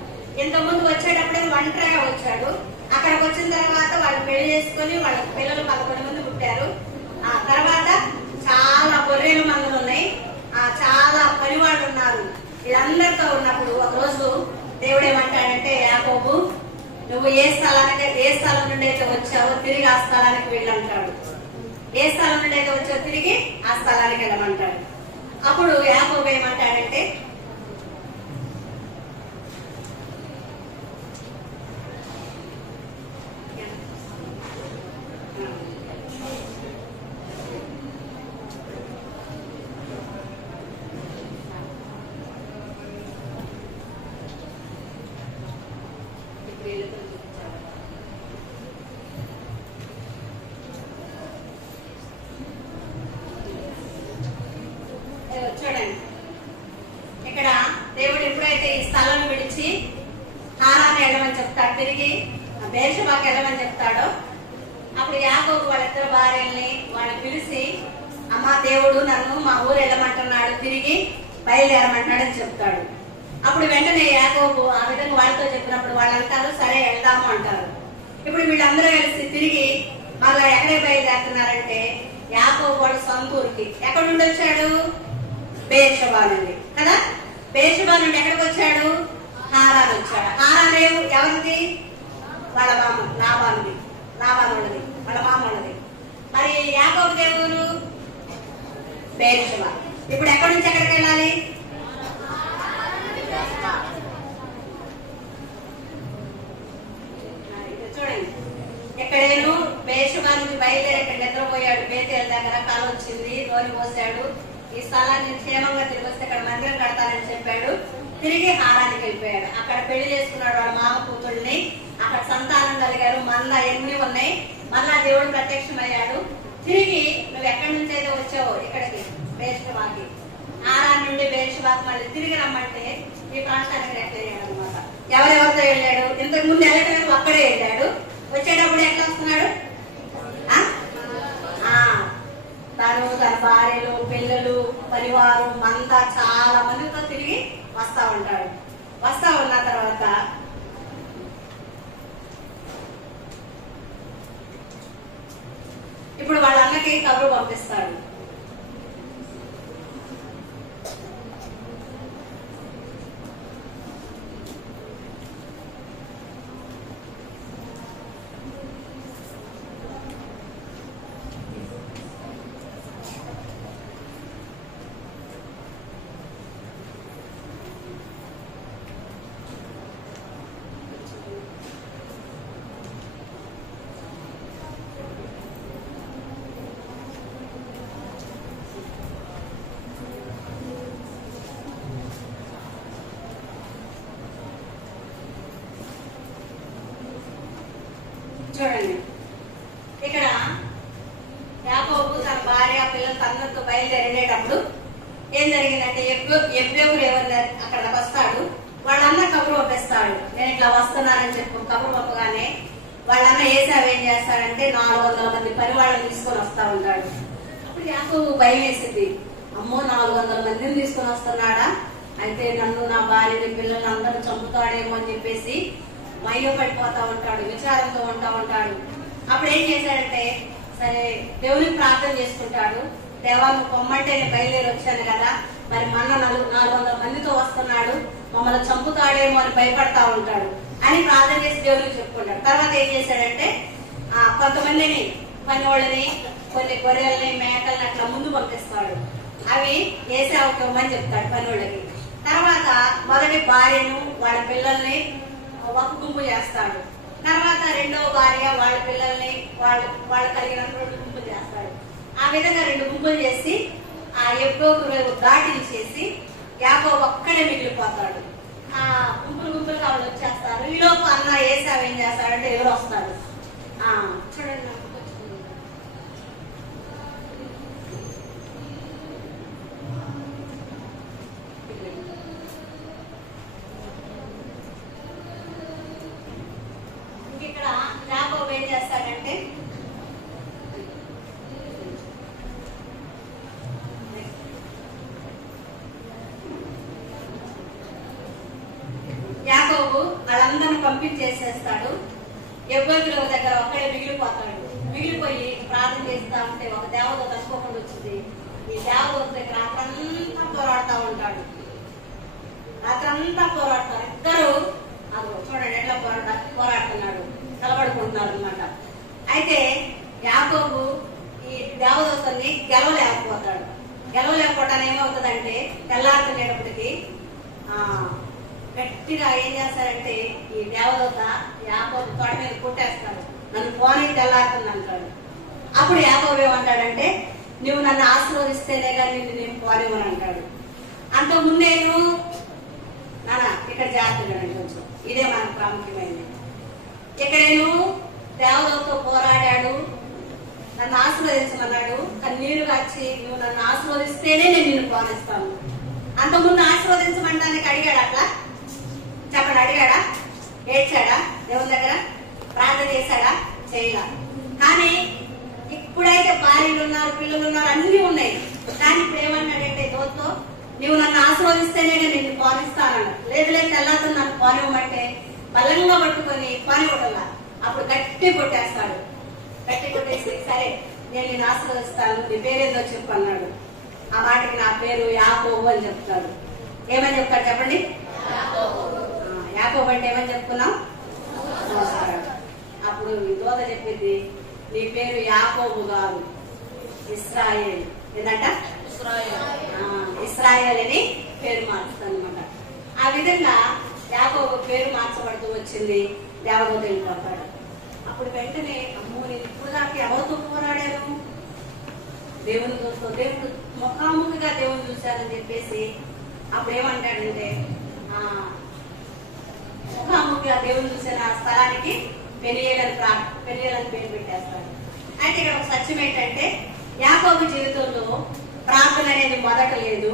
ఇంతకుముందు వచ్చేటప్పుడే ఒంటరిగా వచ్చాడు. అక్కడికి వచ్చిన తర్వాత వాళ్ళు పెళ్లి చేసుకుని వాళ్ళ పిల్లలు 11 మంది పుట్టారు. ఆ తర్వాత చాలా గొర్రెల మందులు ఉన్నాయి, చాలా పనివాళ్ళు ఉన్నారు. వీళ్ళందరితో ఉన్నప్పుడు ఒకరోజు దేవుడు ఏమంటాడంటే, యాకోబు నువ్వు ఏ స్థలం నుండి అయితే వచ్చావో తిరిగి ఆ స్థలానికి వెళ్ళంటాడు. ఏ స్థలం నుండి అయితే వచ్చావో తిరిగి ఆ స్థలానికి వెళ్ళమంటాడు. అప్పుడు యాకోబు ఏమంటాడంటే, చూడండి ఇక్కడ దేవుడు ఎప్పుడైతే ఈ స్థలం విడిచి హారాన్ని వెళ్ళమని చెప్తాడు, తిరిగి బేర్షెబాకి వెళ్ళమని చెప్తాడో, అప్పుడు యాకోబు వాళ్ళిద్దరు భార్యల్ని వాళ్ళని పిలిచి, అమ్మ దేవుడు నన్ను మా ఊరు వెళ్ళమంటున్నాడు, తిరిగి బయలుదేరమంటాడని చెప్తాడు. అప్పుడు వెంటనే యాకోబు ఆ విధంగా వాళ్ళతో చెప్పినప్పుడు వాళ్ళు అంటారు, సరే వెళ్దాము అంటారు. ఇప్పుడు వీళ్ళందరూ కలిసి తిరిగి మళ్ళా ఎక్కడికి బయలుదేరుతున్నారంటే యాకోబు వాళ్ళ సొంత ఊరికి. ఎక్కడి నుండి వచ్చాడు? బేర్షెబా నుండి కదా. బేర్షెబా నుండి ఎక్కడికి వచ్చాడు? హారాన్ వచ్చాడు. హారాన్ ఎవరిది? వాళ్ళ మామ లాబానుది, వాళ్ళ మామూలది. మరి యాకోబు దేవుడు బేర్షెబా. ఇప్పుడు ఎక్కడి నుంచి ఎక్కడికి వెళ్ళాలి? చూడండి ఎక్కడేను బేర్షెబా నుంచి బయలుదేరి ఇక్కడ నిద్రపోయాడు. బేతేలు దగ్గర కాలు వచ్చింది, నోని పోసాడు. ఈ స్థలాన్ని క్షేమంగా తిరిగి వస్తే ఇక్కడ మందిరం కడతానని చెప్పాడు. తిరిగి హారానికి వెళ్ళిపోయాడు. అక్కడ పెళ్లి చేసుకున్నాడు వాళ్ళ మామ కూతుళ్ళని. అక్కడ సంతానం కలిగారు, మంద ఎన్ని ఉన్నాయి. మళ్ళా దేవుడు ప్రత్యక్షమయ్యాడు. తిరిగి నువ్వు ఎక్కడి నుంచి అయితే వచ్చావో ఇక్కడికి బేర్షెబాకి, హారాన్ నుండి బేర్షెబాకి మళ్ళీ తిరిగి రమ్మంటే ఈ ప్రాంతానికి ఎట్లా వెళ్ళాడు అనమాట. ఎవరెవరితో వెళ్ళాడు? ఇంతకు ముందు వెళ్ళటమే ఒక్కడే వెళ్ళాడు. వచ్చేటప్పుడు ఎట్లా వస్తున్నాడు? తను, తన భార్యలు, పిల్లలు, పరివారం అంతా చాలా మందితో తిరిగి వస్తా ఉంటాడు. వస్తా ఉన్న తర్వాత ఇప్పుడు వాళ్ళ అన్నకి కబురు పంపిస్తాడు. చూడండి ఇక్కడ యాకోబు తన భార్య పిల్లలతో అందరితో బయలుదేరేటప్పుడు ఏం జరిగిందంటే, ఎప్పుడెవరు ఎవరు అక్కడికి వస్తాడు. వాళ్ళన్న కబురు పంపిస్తాడు, నేను ఇట్లా వస్తున్నానని చెప్పు. కబురు పంపగానే వాళ్ళన్న ఏసావు ఏం చేస్తాడంటే 400 మంది పని వాళ్ళని తీసుకొని వస్తా ఉంటాడు. అప్పుడు యాకోబు భయం వేసింది, అమ్మో 400 మందిని తీసుకొని వస్తున్నాడా, అయితే నన్ను, నా భార్యని, పిల్లల్ని అందరూ చంపుతాడేమో అని చెప్పేసి మయ్యో పడిపోతా ఉంటాడు, విచారంతో ఉంటాడు. అప్పుడు ఏం చేశాడంటే, సరే దేవునికి ప్రార్థన చేసుకుంటాడు. దేవా నువ్వు పొమ్మంటే నేను బయలుదేరి వచ్చాను కదా, మరి మన 400 మందితో వస్తున్నాడు, మమ్మల్ని చంపుతాడేమో అని భయపడతా ఉంటాడు అని ప్రార్థన చేసి దేవునికి చెప్పుకుంటాడు. తర్వాత ఏం చేశాడంటే, కొంతమందిని పని వాళ్ళని, కొన్ని గొర్రెల్ని, మేకల్ని అట్లా ముందు పంపిస్తాడు. అవి ఏసావుకి ఇవ్వమని చెప్తాడు పని వాళ్ళకి. తర్వాత మొదటి భార్యను, వాళ్ళ పిల్లల్ని ఒక గుంపు చేస్తాడు. తర్వాత రెండో భార్య, వాళ్ళ పిల్లల్ని, వాళ్ళు కలిగిన 2 గుంపులు చేస్తాడు. ఆ విధంగా 2 గుంపులు చేసి ఆ ఎప్పుడో దాటించేసి యాకోబు ఒక్కడే మిగిలిపోతాడు. ఆ గుంపులు వాళ్ళు వచ్చేస్తారు. ఈలోపు అన్న ఏసావు ఏం చేస్తాడంటే ఎవరు వస్తారు చూడండి. వాళ్ళందరిని పంపించేసేస్తాడు. ఎవ్వరిలో దగ్గర ఒక్కడే మిగిలిపోతాడు. మిగిలిపోయి ప్రార్థన చేస్తా ఉంటే ఒక దేవదూత అనుకోకుండా వచ్చింది. ఈ దేవదూత దగ్గర రాత్రంతా పోరాడుతూ ఉంటాడు. రాత్రంతా పోరాడతారు ఇద్దరు. అది చూడండి ఎట్లా పోరాడుతున్నాడు, కలబడుకుంటున్నారు అనమాట. అయితే యాకోబు ఈ దేవదూతని గెలవలేకపోతాడు. గెలవలేకపోవడానికి ఏమవుతుందంటే తెల్లారుతునేటప్పటికి గట్టిగా ఏం చేస్తారంటే ఈ దేవదూత యాకోబు తొడ మీద కొట్టేస్తాడు. నన్ను పోనీ తెల్లారుతుంది అంటాడు. అప్పుడు యాకోబు ఏమంటాడంటే నువ్వు నన్ను ఆశీర్వదిస్తేనే కానీ నేను పోనివ్వను అంటాడు. అంతకుముందు నేను నాన్న ఇక్కడ జాగ్రత్తగా కొంచెం ఇదే మనకు ప్రాముఖ్యమైనది. ఇక్కడ నేను దేవదూతతో పోరాడాడు, నన్ను ఆశీర్వదించమన్నాడు. కన్నీరు వచ్చి నువ్వు నన్ను ఆశీర్వదిస్తేనే నేను నిన్ను పోనిస్తాను. అంతకుముందు ఆశీర్వదించమంటానికి అడిగాడు. అట్లా చెప్పండి, అడిగాడా? ఏడ్చాడా? దేవుని దగ్గర ప్రార్థన చేశాడా? చేయలా. కానీ ఇప్పుడైతే భార్యలు ఉన్నారు, పిల్లలు ఉన్నారు, అన్ని ఉన్నాయి. కానీ ఇప్పుడు ఏమన్నాడంటే దోతో నువ్వు నన్ను ఆశీర్వదిస్తేనే నేను పోనిస్తానన్నా. లేదు లేదు తెల్లాతో నన్ను పోనివ్వమంటే బలంగా పట్టుకొని పోనివ్వటంలా. అప్పుడు గట్టి కొట్టేస్తాడు. గట్టి కొట్టేసి సరే నేను నిన్ను ఆశీర్వదిస్తాను, నీ పేరేందో చెప్పు అన్నాడు. ఆ మాటకి నా పేరు యాకోబు అని చెప్తాడు. ఏమని చెప్తాడు చెప్పండి? యాకోబు అంటే ఏమని చెప్పుకున్నాం? అప్పుడు దూత చెప్పింది నీ పేరు యాకోబు కాదు ఇశ్రాయేల్. ఏంటంట? ఇశ్రాయేల్ అని పేరు మార్చుతాను అనమాట. ఆ విధంగా యాకోబు పేరు మార్చబడుతూ వచ్చింది. దేవదూత వెళ్ళిపోతాడు. అప్పుడు వెంటనే అమ్మో నేను ఇప్పుడు దాకా ఎవరితో పోరాడాను? దేవుని చూస్తూ దేవుడు ముఖాముఖిగా దేవుని చూశానని చెప్పేసి అప్పుడు ఏమంటాడంటే ముఖాముఖిగా దేవుని చూసిన ఆ స్థలానికి పెనియేలని పేరు పెట్టేస్తాడు. అయితే ఇక్కడ ఒక సత్యం ఏంటంటే యాకోబు జీవితంలో ప్రార్థన అనేది మొదట లేదు,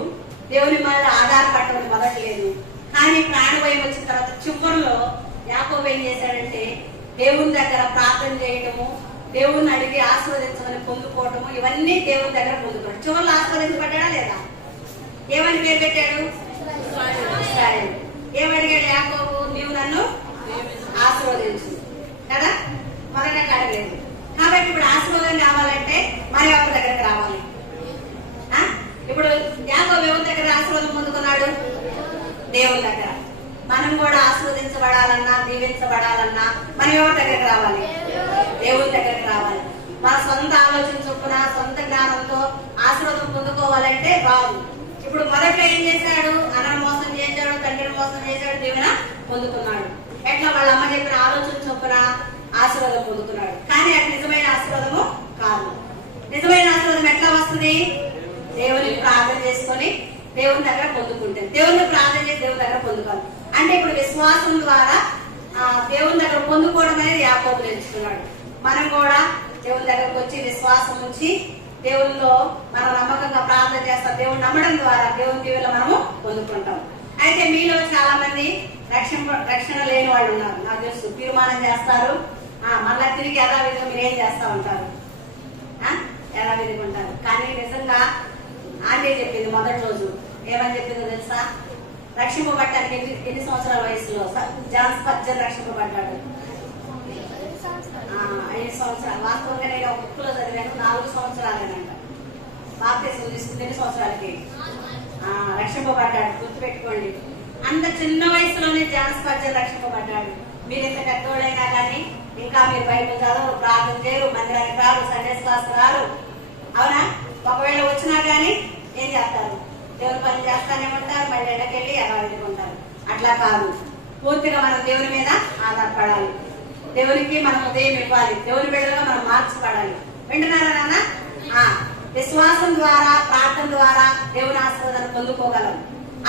దేవుని మీద ఆధారపడటం మొదట లేదు. కానీ ప్రాణభయం వచ్చిన తర్వాత చివరిలో యాకోబు ఏం చేశాడంటే దేవుని దగ్గర ప్రార్థన చేయటము, దేవుణ్ణి అడిగి ఆశీర్వదించమని పొందుకోవటము, ఇవన్నీ దేవుని దగ్గర పొందుకోవడం. చివరిలో ఆశీర్వదించబడ్డా లేదా? ఏమని పేరు పెట్టాడు? ఇశ్రాయేలు. ఏమడిగాడు యాకోబు? నీవు నన్ను ఆశీర్వదించు కదా, మొదట అడగలేదు. కాబట్టి ఇప్పుడు ఆశీర్వాదం కావాలంటే మరి ఎవరి దగ్గరకు రావాలి? ఇప్పుడు యాకోబు ఎవరి దగ్గర ఆశీర్వాదం పొందుకున్నాడు? దేవుని దగ్గర. మనం కూడా ఆశీర్వదించబడాలన్నా దీవించబడాలన్నా మనం ఎవరి దగ్గరకు రావాలి? దేవుని దగ్గరకు రావాలి. మన సొంత ఆలోచన చొప్పున సొంత జ్ఞానంతో ఆశీర్వాదం పొందుకోవాలంటే బాగు. ఇప్పుడు మొదట్లో ఏం చేశాడు? అన్నను మోసం చేశాడు, తండ్రిని మోసం చేశాడు, దీవెన పొందుకున్నాడు. ఎట్లా వాళ్ళ అమ్మ చెప్పిన ఆలోచన చొప్పున ఆశీర్వాదం పొందుకున్నాడు. కానీ అది నిజమైన ఆశీర్వాదము కాదు. నిజమైన ఆశీర్వాదం ఎట్లా వస్తుంది? దేవుని ప్రార్థన చేసుకొని దేవుని దగ్గర పొందుకుంటే, దేవుని ప్రార్థన చేసి దేవుని దగ్గర పొందుకోవాలి. అంటే ఇప్పుడు విశ్వాసం ద్వారా దేవుని దగ్గర పొందుకోవడం అనేది యాకోబు నేర్చుకున్నాడు. మనం కూడా దేవుని దగ్గరకు వచ్చి విశ్వాసం ఉంచి దేవునిలో మనం నమ్మకంగా ప్రార్థన చేస్తాం. దేవుని నమ్మడం ద్వారా దేవుని దీవెనలు మనము పొందుకుంటాం. అయితే మీలో చాలా మంది రక్షణ లేని వాళ్ళు ఉన్నారు. నాకు తెలుసు. తీర్మానం చేస్తారు, మళ్ళా తిరిగి యథావిధిగా మీరు ఏం చేస్తా ఉంటారు? యథావిధిగా ఉంటారు. కానీ నిజంగా ఆంటీ చెప్పింది మొదటి రోజు ఏమని చెప్పిందో తెలుసా? రక్షింపబడ్డానికి ఎన్ని సంవత్సరాల వయసులో జాన్ స్పర్జన్ రక్షింపబడ్డాడు? 5 సంవత్సరాలు. వాస్తవంగా నేను ఒక బుక్లో చదివాను 4 సంవత్సరాలేనంట. బాప్తిసం తీసుకుంది ఎన్ని సంవత్సరాలకి రక్షింపబడ్డాడు. గుర్తుపెట్టుకోండి. అంత చిన్న వయసులోనే జాన్ స్పర్జన్ రక్షింపబడ్డాడు. మీరు ఎంత పెద్దోళ్ళైనా కానీ ఇంకా మీరు బైబిల్ చదవరు, ప్రార్థన చేయరు, మందిరానికి రారు, సండే క్లాస్ రారు. అవునా? ఒకవేళ వచ్చినా గానీ ఏం చేస్తారు? దేవుని పని చేస్తానేమంటారు, మళ్ళీ ఎండకెళ్ళి ఎగవాడుకుంటారు. అట్లా కాదు. పూర్తిగా మనం దేవుని మీద ఆధారపడాలి. దేవునికి మనం ఉదయం ఇవ్వాలి. దేవుని బిడ్డలుగా మనం మార్చబడాలి. వింటున్నారా నాన్న? విశ్వాసం ద్వారా ప్రార్థన ద్వారా దేవుని ఆశీర్వాదాన్ని పొందుకోగలం.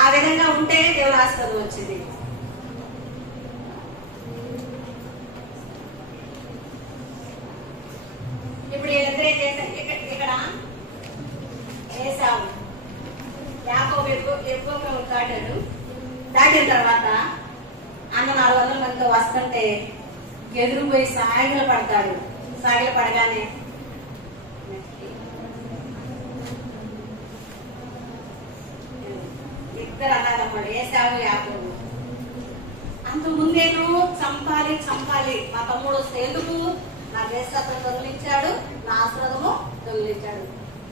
ఆ విధంగా ఉంటేనే దేవుని ఆశీర్వాదం వచ్చింది. ఇప్పుడు వీళ్ళిద్దరు ఏం చేశారు? ఇక్కడ ఏసావు యాకోబు ఎక్కువ దాటాడు. దాటిన తర్వాత అన్న 400 మందితో వస్తుంటే ఎదురుపోయి సాగిల పడతాడు. సాగిల పడగానే ఇద్దరు అన్నారన్నమాట, ఏసావు యాకోబు. అంత ముందేను చంపాలి చంపాలి మా తమ్ముడు వస్తే ఎందుకు నా జ్యేష్ఠత్వం దొంగిలించాడు, నా ఆశ్రదము దొంగిలించాడు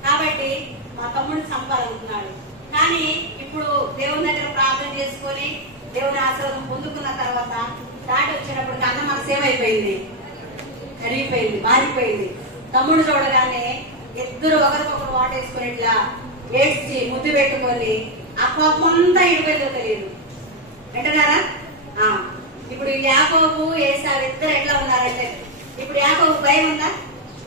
కాబట్టి మా తమ్ముడిని చంపాలనుకున్నాడు. కానీ ఇప్పుడు దేవుని దగ్గర ప్రార్థన చేసుకొని దేవుని ఆశీర్వాదం పొందుకున్న తర్వాత దాటి వచ్చేటప్పటికి అన్న మనసు ఏమైపోయింది, కరిగిపోయింది, మారిపోయింది. తమ్ముడు చూడగానే ఇద్దరు ఒకరికొకరు వాటేసుకుని ఇట్లా ఏడ్చి ముద్దు పెట్టుకొని ఆ కోపం అంతా ఇడిపోయిందో తెలియదు. వింటున్నారా? ఇప్పుడు యాకోబు ఏసావు ఇద్దరు ఎట్లా ఉన్నారంటే ఇప్పుడు యాకోబు భయం ఉందా?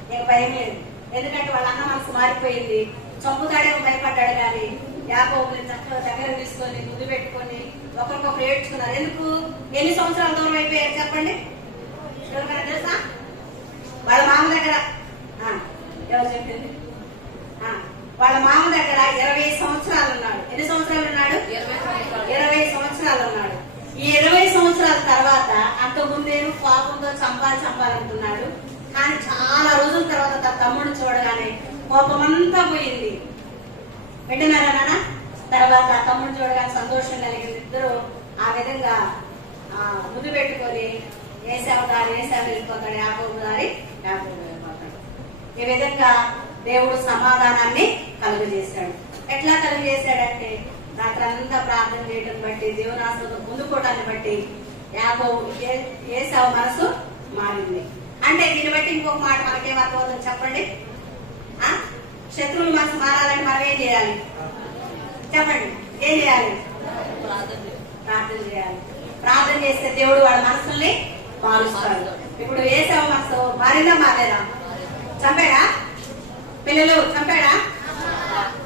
నీకు భయం లేదు. ఎందుకంటే వాళ్ళ అన్న మనసు మారిపోయింది. చంపుతాడేమో భయపడ్డాడు కానీ యాకోబుని చక్కగా దగ్గర తీసుకొని ముద్దు పెట్టుకొని ఒకరికొకరు ఏడ్చుకున్నారు. ఎందుకు? ఎన్ని సంవత్సరాల దూరం అయిపోయారు చెప్పండి? ఎవరికైనా తెలుసా? వాళ్ళ మామ దగ్గర ఎవరు చెప్పింది? వాళ్ళ మామ దగ్గర 20 సంవత్సరాలు ఉన్నాడు. ఎన్ని సంవత్సరాలు ఉన్నాడు? 20 సంవత్సరాలు ఉన్నాడు. ఈ 20 సంవత్సరాల తర్వాత అంతకుముందేను కోపంతో చంపాలనుకున్నాడు. కానీ చాలా రోజుల తర్వాత తన తమ్ముడిని చూడగానే కోపమంతా పోయింది. వింటున్నారా నాన్న? తర్వాత తమ్ముడిని చూడగానే సంతోషం కలిగింది. ఇద్దరు ఆ విధంగా ముద్దు పెట్టుకొని ఏసావు దారి ఏసావు వెళ్ళిపోతాడు, యాకోబు దారి యాకోబు వెళ్ళిపోతాడు. ఈ విధంగా దేవుడు సమాధానాన్ని కలుగజేశాడు. ఎట్లా కలుగజేశాడంటే రాత్రంతా ప్రార్థన చేయడం బట్టి దేవుని ఆశీర్వాదం పొందుకోవటాన్ని బట్టి యాకోబు ఏసావు మనసు మారింది. అంటే దీన్ని బట్టి ఇంకొక మాట మనకేం అర్థమవుతుంది చెప్పండి? శత్రువుల మనసు మారాలంటే మనం ఏం చేయాలి చెప్పండి? ఏం చేయాలి? ప్రార్థన చేయాలి. ప్రార్థన చేస్తే దేవుడు వాళ్ళ మనసుల్ని మారుస్తాడు. ఇప్పుడు ఏసావు మనసు మారిందా మారేదా? చంపాడా? పిల్లలు చంపాడా?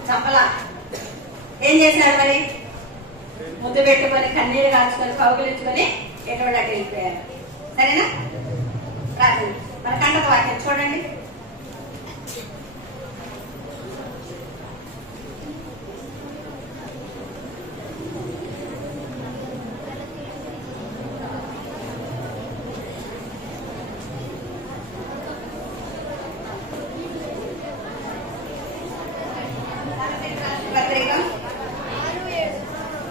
చంపలా. ఏం చేశాడు మరి? ముద్దు పెట్టుకొని కన్నీరు కాల్చుకొని కౌగులించుకొని ఎటువంటి అటు వెళ్ళిపోయారు. సరేనా? ప్రార్థన మన కంటక వాక్యం చూడండి.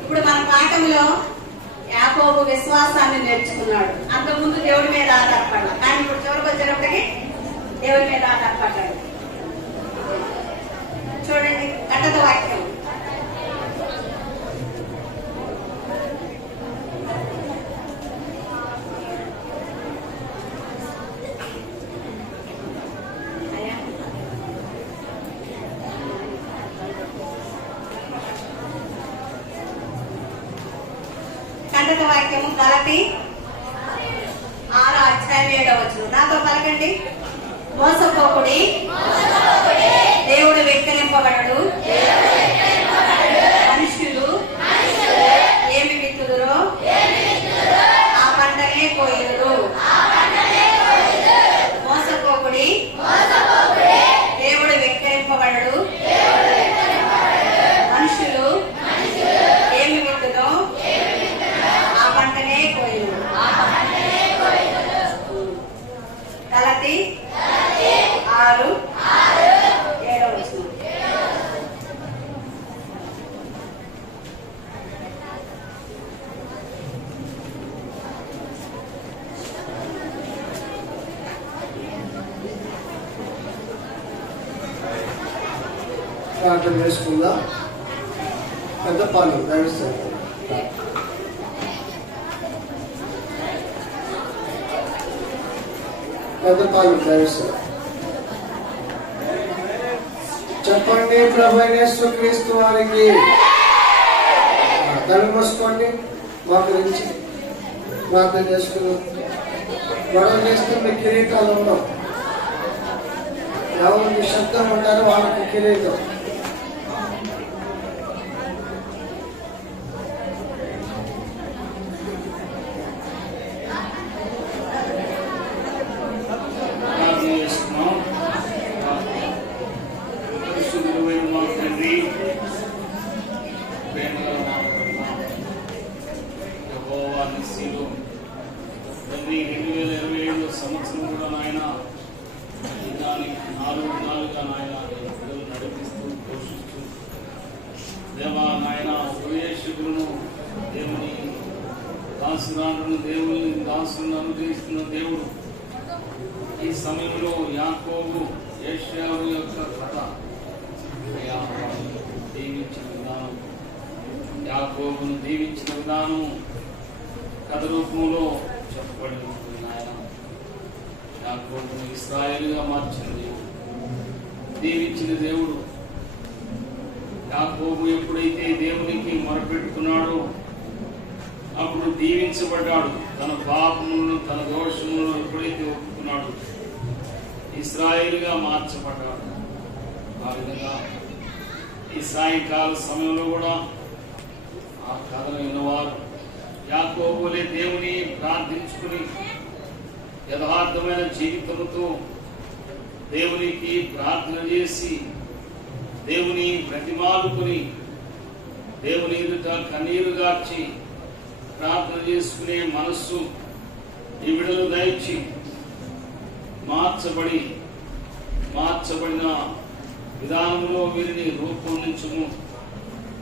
ఇప్పుడు మన పాఠంలో యాకోబు విశ్వాసాన్ని నేర్చుకున్నాడు. అంతకుముందు దేవుడి మీద ఆధారపడ్డాడు, కానీ ఇప్పుడు చివరికి వచ్చేటప్పటికి దేవుడి మీద ఆధారపడ్డాడు. చూడండి కట్టత వాక్యం. కంటక వాక్యము గలతీ 6:7 నాతో పలకండి. మోసపోకుడి, దేవుడు వెక్కిరింపబడడు, మనుషులు ఏమి విత్తుదురో ఆ పంటనే కోయుదురు. మోసపోకుడి, దేవుడు వెక్కిరింపబడడు, మనుషులు ఏమి విత్తుదో ఆ పంటనే కోయుదురు. గలతీ 6:7. ప్రార్థన చేసుకుందాం. పెద్ద పాలు నడుస్తారు. పెద్ద పాలు నడుస్తారు. చెప్పండి ప్రభు యేసుక్రీస్తు వారికి. కళ్ళు మూసుకోండి. మా గురించి ప్రార్థన చేసుకున్నాం. గొడవ చేస్తున్న కిరీటాలు ఉన్నాం. ఎవరు నిశ్శబ్దం ఉంటారో వాళ్ళకి కిరీటం. సంవత్సరం కూడా నాయన దాన్ని 4 విధాలుగా నాయన నడిపిస్తూ పోషిస్తూ దేవా నాయన హృదయశుద్ధులను దేవుని దాసురాలను దేవుని దాసులను అనుగ్రహిస్తున్న దేవుడు ఈ సమయంలో యాకోబు ఏషావు యొక్క కథ దీవించిన విధానం, యాకోబును దీవించిన విధానం కథ రూపంలో చెప్పబడి ఉంటుంది. ఆయన యాకోబును ఇశ్రాయేలుగా మార్చిన దేవుడు, దీవించిన దేవుడు. యాకోబు ఎప్పుడైతే దేవునికి మొరపెట్టుకున్నాడో అప్పుడు దీవించబడ్డాడు. తన పాపములను తన దోషములను ఎప్పుడైతే ఒప్పుకున్నాడు ఇశ్రాయేలుగా మార్చబడ్డాడు. ఆ విధంగా ఈ సాయంకాల సమయంలో కూడా ఆ కథను విన్నవారు యాకోబులే దేవుని ప్రార్థించుకుని యథార్థమైన జీవితంతో దేవునికి ప్రార్థన చేసి దేవుని ప్రతిమాలుకుని దేవుని ఎదుట కన్నీరు గార్చి ప్రార్థన చేసుకునే మనస్సు ఈ విడుదల దయచి మార్చబడిన విధానంలో వీరిని రూపొందించుము,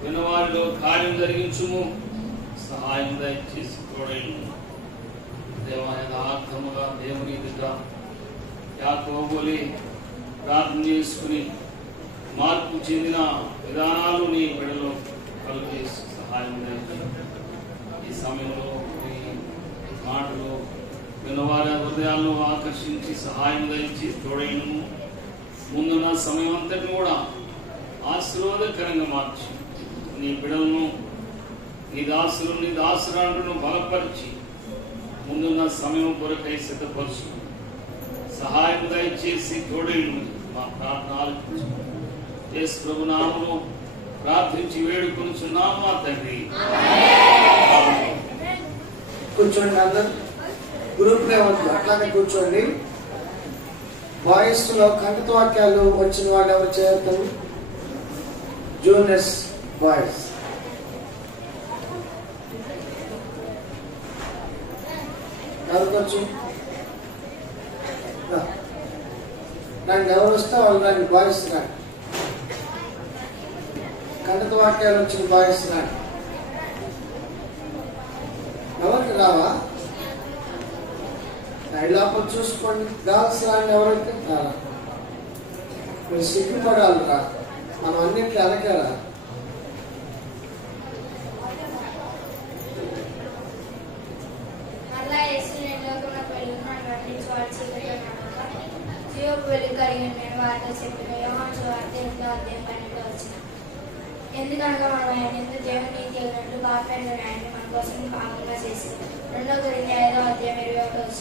వినవారిలో కార్యం జరిగించుము, సహాయం దయచేసి తోడైను. యథార్థముగా దేవుని ఎదుట యాకోబులే ప్రార్థన చేసుకుని మార్పు చెందిన విధానాలు నీ బిడ్డలో కలుగజేసి సహాయం దయచేసి ఈ సమయంలో ఈ మాటలు వినవారి హృదయాలను ఆకర్షించి సహాయం దయచి తోడైను. ముందున్న సమయం అంతటిని కూడా ఆశీర్వాదకరంగా మార్చి నీ బిడ్డలను నీ దాసురాలను బలపరిచి ముందున్న సమయం కొరకై సిద్ధపరచు, సహాయం దయచేసి తోడైను. మా ప్రార్థన ఆలకించు. యేసు ప్రభు నామములో ప్రార్థించి వేడుకొనుచున్నాము మా తండ్రి. కూర్చోండి, అందరు గ్రూప్ వద్దు అట్లానే కూర్చోండి. వాయిస్ లో కంఠత వాక్యాలు వచ్చిన వాళ్ళు ఎవరు చేస్తారు? జూనియర్స్ వాయిస్ ఎవరికొచ్చు? రండి, ఎవరు వస్తే వాళ్ళు రండి. వాయిస్ రండి, కంఠత వాక్యాలు వచ్చిన వాయిస్ రండి. ఎవరికి రావా? లోపల చూసుకోండి. గర్ల్స్ రాండి, ఎవరైతే రారా? మీరు సిగ్గుపడాలిరా, మనం అన్నింటిలో వెనకరా. ఎందుకనగా మనం ఆయన దేవుని నీతి అయినట్లు పాపైన ఆయన మన కోసం పాపంగా చేసి 2 కొరింథీ 5:21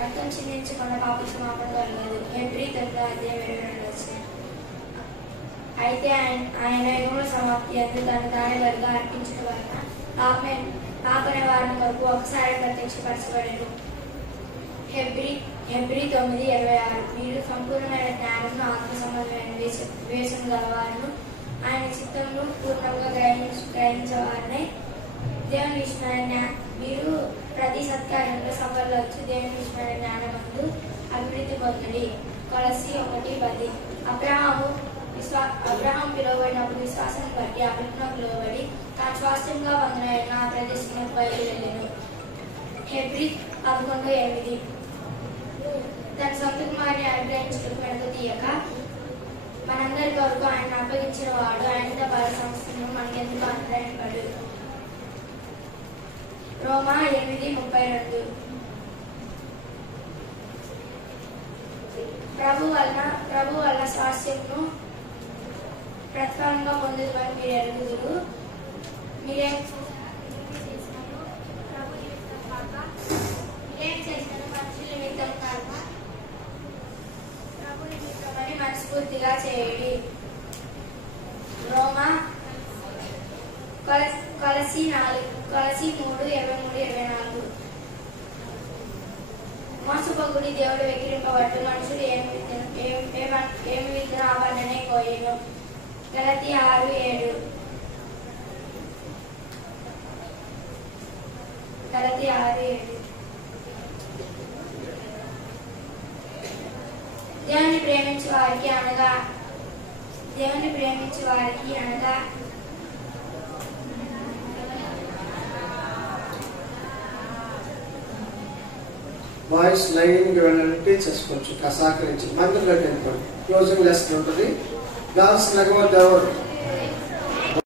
రక్తం చిందించకుండా పాప క్షమాపణ కలగదు. హెబ్రీ 9:22 అయితే ఆయన యుగముల సమాప్తి అందు తను తానే వరకు అర్పించడం వలన పాపనే వారిని కొరకు ఒకసారి ప్రత్యక్షపరచబడేది. హెబ్రీ 9:26 మీరు సంపూర్ణమైన జ్ఞానమును ఆత్మ సంబంధమైన వివేచన గలవారును ఆయన చిత్తమును పూర్ణంగా గ్రహించేవారినే దేవుని విషయమైన మీరు ప్రతి సత్కార్యంలో సఫలవచ్చు. దేవుని విషయమైన జ్ఞానమందు అభివృద్ధి పొందండి. కొలస్సీ 1:10 అబ్రహాం పిలువబడినప్పుడు విశ్వాసం బట్టి అభిజ్ఞ పిలువబడి తాను స్వాస్థ్యంగా పొందిన ఆ ప్రదేశంలో బయలుదేరాను. హెబ్రీ 11:8 తన సొంత కుమారుని అనుగ్రహించడం వెనుక తీయక మనందరి కొరకు ఆయన అప్పగించిన వాడు ఆయనతో పర సంస్థను మనకెందుకు అనుగ్రహింపడు. రోమా 8:32 ప్రభు వల్ల స్వాస్థ్యమును ప్రతిఫలంగా పొందుదని మీరు ఎరుగుదురు. మీరేం చేసిన మనుషుల నిమిత్తం కాక ప్రభు నిమిత్తమని మనస్ఫూర్తిగా చేయండి. రోమా కొలస్సీ 3:23-24 మోసపోకుడి దేవుడు వెక్కిరింపబట్టు మనుషులు ఏమి విత్తన ఆవరణనే కోయను. గలతీ 6:7 దేవుని ప్రేమించే వారికి అనగా బాయ్స్ లైన్కి వెళ్ళండి, టీచర్స్ కొంచెం సహకరించి మందిరంలోకి వెళ్ళిపోండి. క్లోజింగ్ లెసన్ ఉంటుంది. గర్ల్స్ లెగవద్దు ఎవరు.